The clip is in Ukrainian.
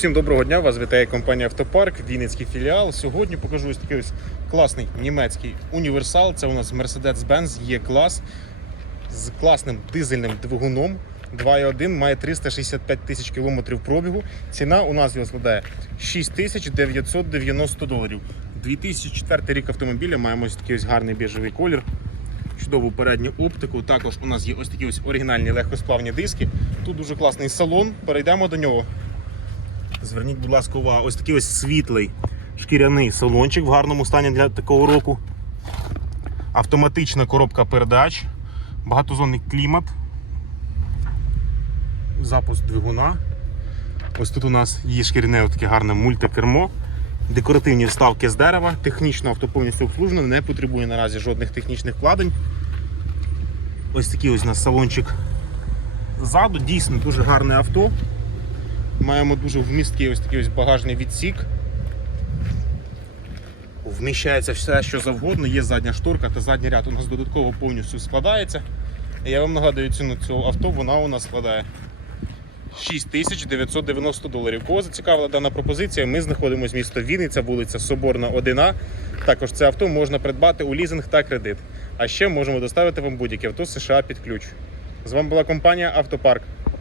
Всім доброго дня, вас вітає компанія Автопарк, Вінницький філіал. Сьогодні покажу ось такий ось класний німецький універсал. Це у нас Mercedes-Benz Є-клас з класним дизельним двигуном. 2.1 має 365 тисяч кілометрів пробігу. Ціна у нас його складає 6990 доларів. 2004 рік автомобіля маємо ось такий ось гарний біжевий колір. Чудову передню оптику. Також у нас є ось такі ось оригінальні легкосплавні диски. Тут дуже класний салон. Перейдемо до нього. Зверніть, будь ласка, увагу, ось такий ось світлий шкіряний салончик в гарному стані для такого року. Автоматична коробка передач, багатозонний клімат, запуск двигуна. Ось тут у нас є шкіряне таке гарне мультикермо, декоративні вставки з дерева, технічно авто повністю обслужено, не потребує наразі жодних технічних вкладень. Ось такий ось у нас салончик ззаду, дійсно дуже гарне авто. Маємо дуже вмісткий ось такий ось багажний відсік. Вміщається все, що завгодно, є задня шторка та задній ряд у нас додатково повністю складається. Я вам нагадую ціну цього авто, вона у нас складає 6990 доларів. Кого зацікавила дана пропозиція, ми знаходимося в місто Вінниця, вулиця Соборна, 1А. Також це авто можна придбати у лізинг та кредит. А ще можемо доставити вам будь-яке авто США під ключ. З вами була компанія Автопарк.